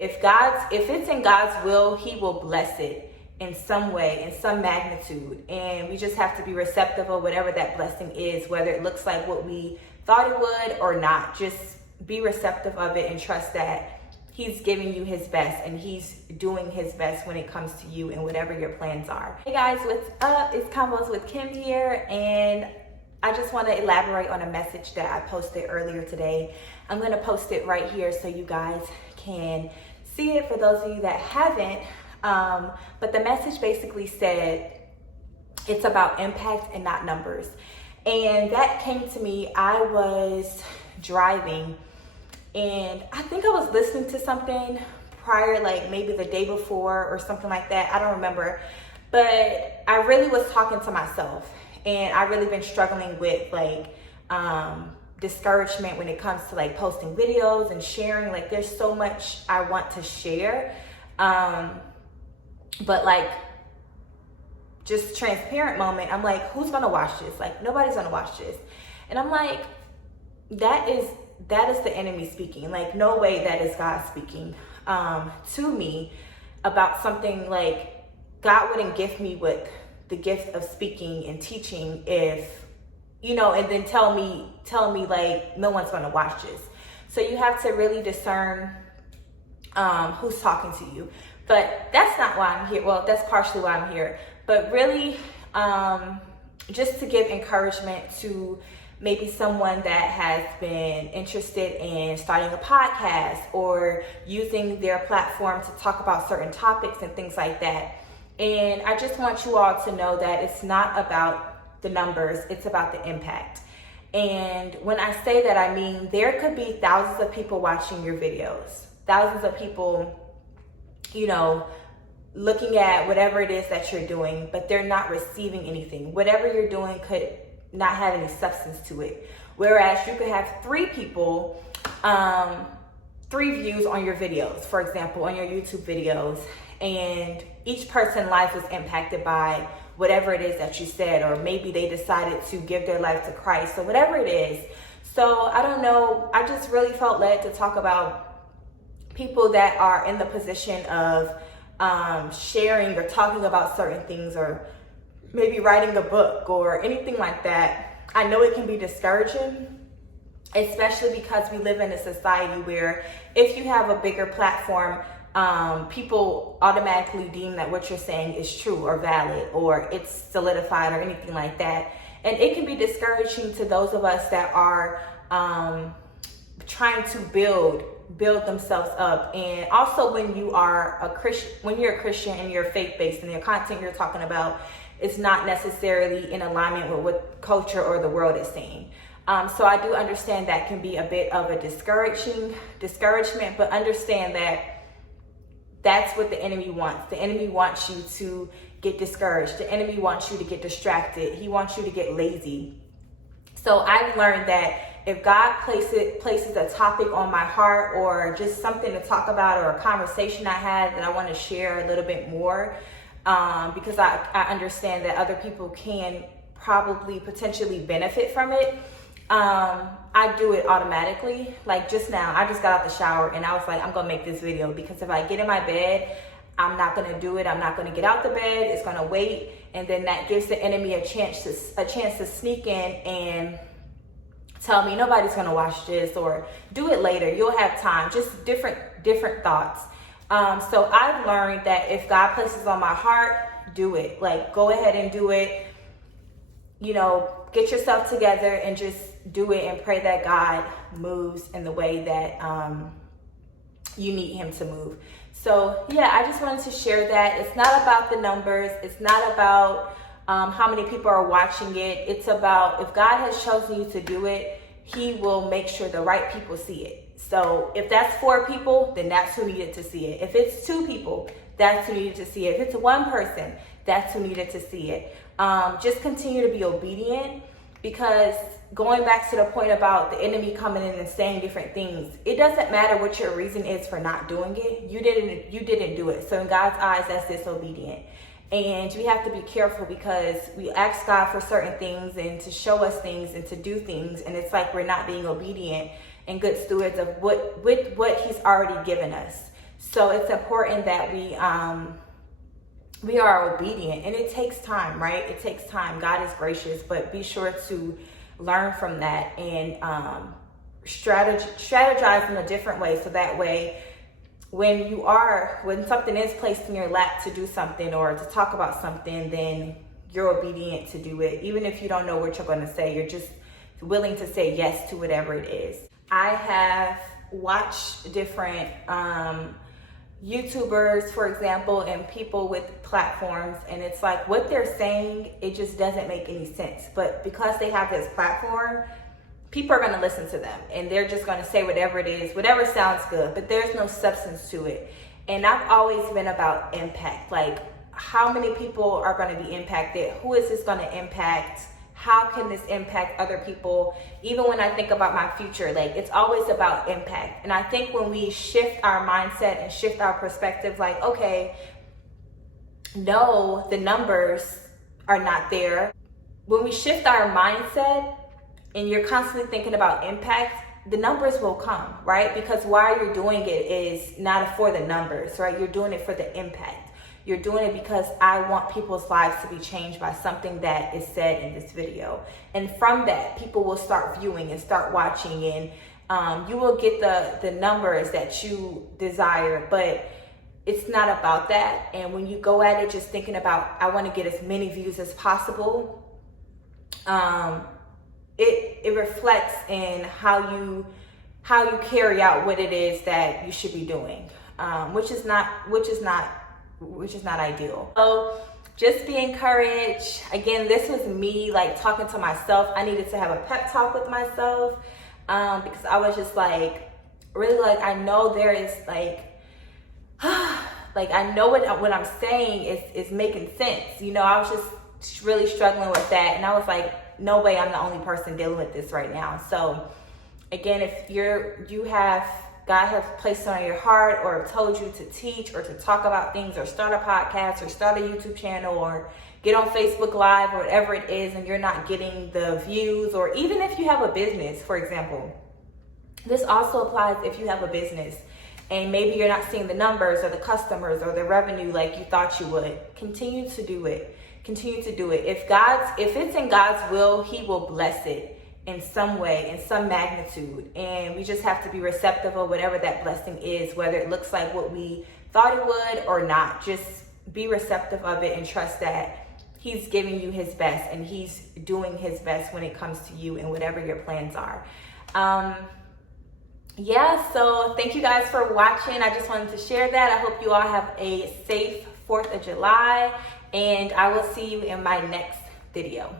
If it's in God's will, he will bless it in some way, in some magnitude. And we just have to be receptive of whatever that blessing is, whether it looks like what we thought it would or not. Just be receptive of it and trust that he's giving you his best and he's doing his best when it comes to you and whatever your plans are. Hey guys, what's up? It's Convos with Kim here, and I just want to elaborate on a message that I posted earlier today. I'm going to post it right here so you guys can see it for those of you that haven't. But the message basically said it's about impact and not numbers. And that came to me. I was driving and I think I was listening to something prior, like maybe the day before or something like that. I don't remember. But I really was talking to myself, and I really been struggling with discouragement when it comes to like posting videos and sharing. Like there's so much I want to share. But like, just transparent moment, I'm like, who's gonna watch this? Like nobody's gonna watch this. And I'm like, that is the enemy speaking. Like no way that is God speaking to me about something. Like God wouldn't gift me with the gift of speaking and teaching if, and then tell me like no one's gonna watch this. So you have to really discern who's talking to you. But that's not why I'm here. Well, that's partially why I'm here. But really, just to give encouragement to maybe someone that has been interested in starting a podcast or using their platform to talk about certain topics and things like that. And I just want you all to know that it's not about the numbers, it's about the impact. And when I say that, I mean there could be thousands of people watching your videos, thousands of people looking at whatever it is that you're doing, but they're not receiving anything. Whatever you're doing could not have any substance to it. Whereas you could have 3 people, 3 views on your videos, for example, on your YouTube videos, and each person's life was impacted by whatever it is that you said, or maybe they decided to give their life to Christ, or whatever it is. So I don't know, I just really felt led to talk about people that are in the position of sharing or talking about certain things, or maybe writing a book or anything like that. I know it can be discouraging, especially because we live in a society where if you have a bigger platform, people automatically deem that what you're saying is true or valid or it's solidified or anything like that. And it can be discouraging to those of us that are trying to build themselves up. And also when you are a Christian, when you're a Christian and you're faith-based and the content you're talking about is not necessarily in alignment with what culture or the world is saying. So I do understand that can be a bit of a discouragement, but understand that that's what the enemy wants. The enemy wants you to get discouraged. The enemy wants you to get distracted. He wants you to get lazy. So I've learned that if God places a topic on my heart, or just something to talk about, or a conversation I had that I want to share a little bit more, because I understand that other people can probably potentially benefit from it, I do it automatically. Like just now, I just got out the shower and I was like, I'm gonna make this video, because if I get in my bed, I'm not gonna do it. I'm not gonna get out the bed. It's gonna wait, and then that gives the enemy a chance to sneak in and tell me nobody's gonna watch this, or do it later. You'll have time. Just different thoughts. So I've learned that if God places on my heart, do it. Like go ahead and do it. Get yourself together and just do it, and pray that God moves in the way that you need him to move. So yeah, I just wanted to share that. It's not about the numbers. It's not about how many people are watching it. It's about, if God has chosen you to do it, he will make sure the right people see it. So if that's 4 people, then that's who needed to see it. If it's 2 people, that's who needed to see it. If it's 1 person, that's who needed to see it. Just continue to be obedient, because going back to the point about the enemy coming in and saying different things, it doesn't matter what your reason is for not doing it. You didn't do it. So in God's eyes, that's disobedient. And we have to be careful, because we ask God for certain things and to show us things and to do things, and it's like we're not being obedient and good stewards of what he's already given us. So it's important that we are obedient, and it takes time, right? It takes time. God is gracious, but be sure to learn from that and strategize in a different way, so that way when something is placed in your lap to do something or to talk about something, then you're obedient to do it. Even if you don't know what you're going to say, you're just willing to say yes to whatever it is. I have watched different YouTubers, for example, and people with platforms, and it's like what they're saying, it just doesn't make any sense. But because they have this platform, people are going to listen to them, and they're just going to say whatever it is, whatever sounds good, but there's no substance to it. And I've always been about impact. Like, how many people are going to be impacted? Who is this going to impact? How can this impact other people? Even when I think about my future, like, it's always about impact. And I think when we shift our mindset and shift our perspective, like, okay, no, the numbers are not there. When we shift our mindset and you're constantly thinking about impact, the numbers will come, right? Because why you're doing it is not for the numbers, right? You're doing it for the impact. You're doing it because I want people's lives to be changed by something that is said in this video. And from that, people will start viewing and start watching, and you will get the numbers that you desire, but it's not about that. And when you go at it just thinking about, I want to get as many views as possible, it reflects in how you carry out what it is that you should be doing, which is not ideal. So just be encouraged. Again, this was me like talking to myself. I needed to have a pep talk with myself, because I was just like, really, like, I know there is like, like, I know what I'm saying is making sense. You know, I was just really struggling with that, and I was like, no way, I'm the only person dealing with this right now. So again, if God has placed it on your heart, or told you to teach or to talk about things, or start a podcast, or start a YouTube channel, or get on Facebook Live, or whatever it is, and you're not getting the views, or even if you have a business, for example, this also applies if you have a business and maybe you're not seeing the numbers or the customers or the revenue like you thought you would. Continue to do it. Continue to do it. If it's in God's will, He will bless it in some way, in some magnitude, and we just have to be receptive of whatever that blessing is, whether it looks like what we thought it would or not. Just be receptive of it and trust that He's giving you His best, and He's doing His best when it comes to you and whatever your plans are. So thank you guys for watching. I just wanted to share that. I hope you all have a safe 4th of July, and I will see you in my next video.